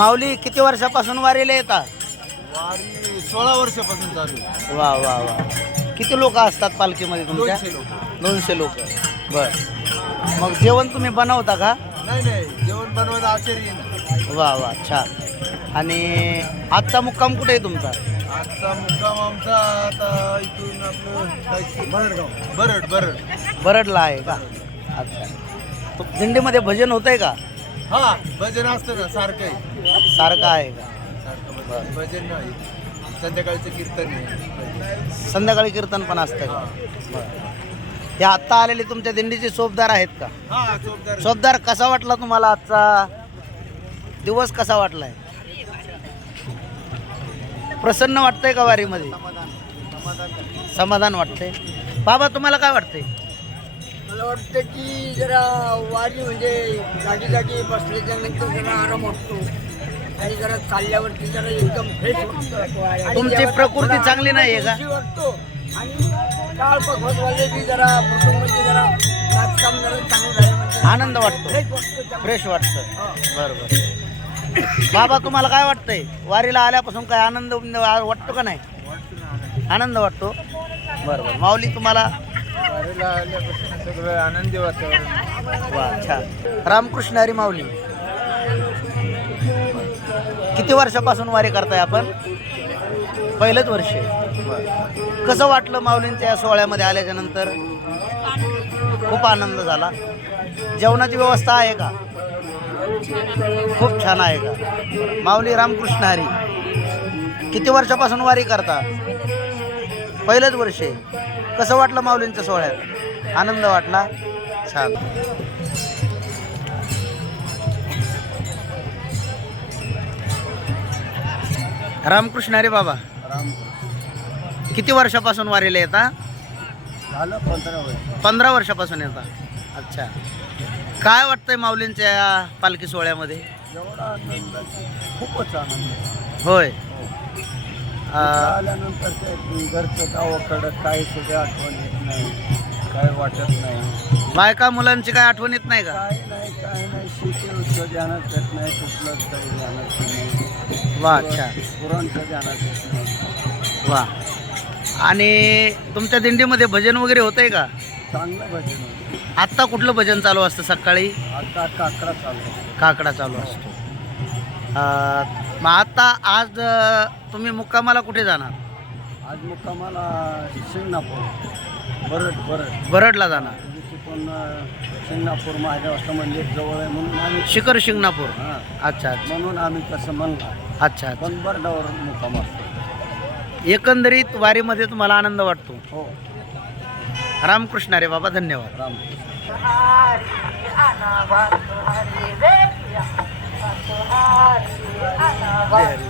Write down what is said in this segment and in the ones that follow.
माऊली किती वर्षापासून वारेले येतात सोळा वर्षापासून चालू वा वा वा किती लोक असतात पालखीमध्ये तुमच्या दोनशे लोक बर मग जेवण तुम्ही बनवता का नाही नाही जेवण वा वा छान आणि आजचा मुक्काम कुठे आहे तुमचा आजचा मुक्काम आमचा आता इथून बरडला आहे का दिंडीमध्ये भजन होत आहे का हा भजन असतं सारखं सारखा आहे का भजन संध्याकाळचं कीर्तन संध्याकाळी कीर्तन पण असतं का हे आत्ता आलेले तुमच्या दिंडीचे सोबदार आहेत का सोबदार कसा वाटला तुम्हाला आजचा दिवस कसा वाटलाय प्रसन्न वाटतंय का वारीमध्ये समाधान वाटतंय बाबा तुम्हाला काय वाटतंय मला वाटतं की जरा वारी म्हणजे जागी जागी बसले नंतर जरा आराम वाटतो तुमची प्रकृती चांगली नाही आहे का आनंद वाटतो फ्रेश वाटत बरोबर बाबा तुम्हाला काय वाटतंय वारीला आल्यापासून काय आनंद वाटतो का नाही आनंद वाटतो बरोबर माऊली तुम्हाला वारीला आल्यापासून आनंदी वाटत वा छान रामकृष्ण हरी माऊली किती वर्षापासून वारी करताय आपण पहिलंच वर्षे कसं वाटलं माऊलींच्या या सोहळ्यामध्ये आल्याच्या नंतर खूप आनंद झाला जेवणाची व्यवस्था आहे का खूप छान आहे का माऊली रामकृष्ण हरी किती वर्षापासून वारी करता पहिलंच वर्षे कसं वाटलं माऊलींच्या सोहळ्यात आनंद वाटला छान रामकृष्ण अरे बाबा रामकृष्ण किती वर्षापासून वारेल येता पंधरा वर्षापासून येता अच्छा काय वाटतंय माऊलींच्या या पालखी सोहळ्यामध्ये आनंद होय आल्यानंतर सुद्धा आठवण येत नाही काय वाटत नाही बायका मुलांची काय आठवण येत नाही का काय नाही शिक्षण ध्यानात येत नाही कुठलं वा अच्छा वा आणि तुमच्या दिंडीमध्ये भजन वगैरे होत आहे का चांगलं भजन आत्ता कुठलं भजन चालू असतं सकाळी चालू काकडा चालू असतो मग आता आज तुम्ही मुक्कामाला कुठे जाणार आज मुक्कामाला शिंगणापूर बरडला जाणार शिंगणापूर माझ्या मंदिर जवळ आहे म्हणून शिखर शिंगणापूर अच्छा म्हणून आम्ही कसं म्हणणार अच्छा एकंदरीत वारीमध्ये तुम्हाला आनंद वाटतो हो रामकृष्ण रे बाबा धन्यवाद रामकृष्ण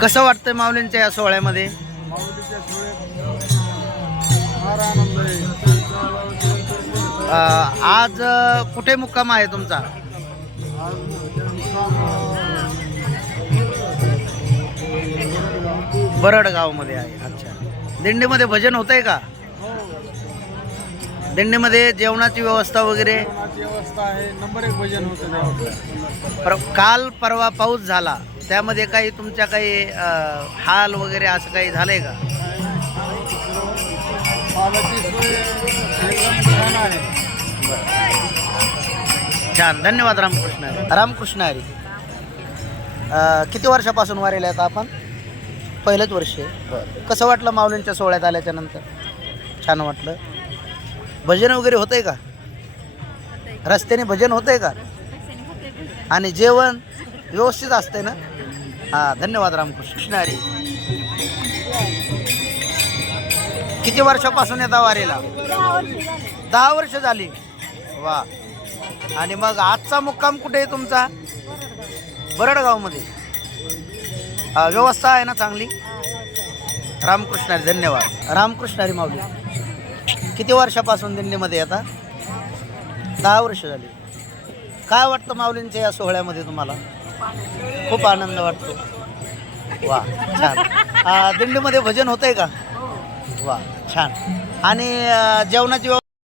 कसं वाटतंय माऊलींच्या या सोहळ्यामध्ये आज कुठे मुक्काम आहे तुमचा बरड मध्ये आहे अच्छा दिंडीमध्ये भजन होत आहे का दिंडीमध्ये जेवणाची व्यवस्था वगैरे नंबर एक भजन काल परवा पाऊस झाला त्यामध्ये काही तुमच्या काही हाल वगैरे असं काही झालंय का छान धन्यवाद रामकृष्ण रामकृष्ण हरी किती वर्षापासून वारेल आता आपण पहिलंच वर्ष कसं वाटलं माऊलींच्या सोहळ्यात आल्याच्या नंतर छान वाटलं भजन वगैरे होतंय का रस्त्याने भजन होतंय का आणि जेवण व्यवस्थित असते ना हां धन्यवाद रामकृष्ण किती वर्षापासून येतात वारीला दहा वर्ष झाली वा आणि मग आजचा मुक्काम कुठे आहे तुमचा बरडगावमध्ये व्यवस्था आहे ना चांगली रामकृष्णारी धन्यवाद राम रामकृष्णारी माऊली किती वर्षापासून दिल्लीमध्ये येतात दहा वर्ष झाली काय वाटतं माऊलींच्या या सोहळ्यामध्ये तुम्हाला खूप आनंद वाटतो वा छान दिंडीमध्ये भजन होतंय का वा छान आणि जेवणाची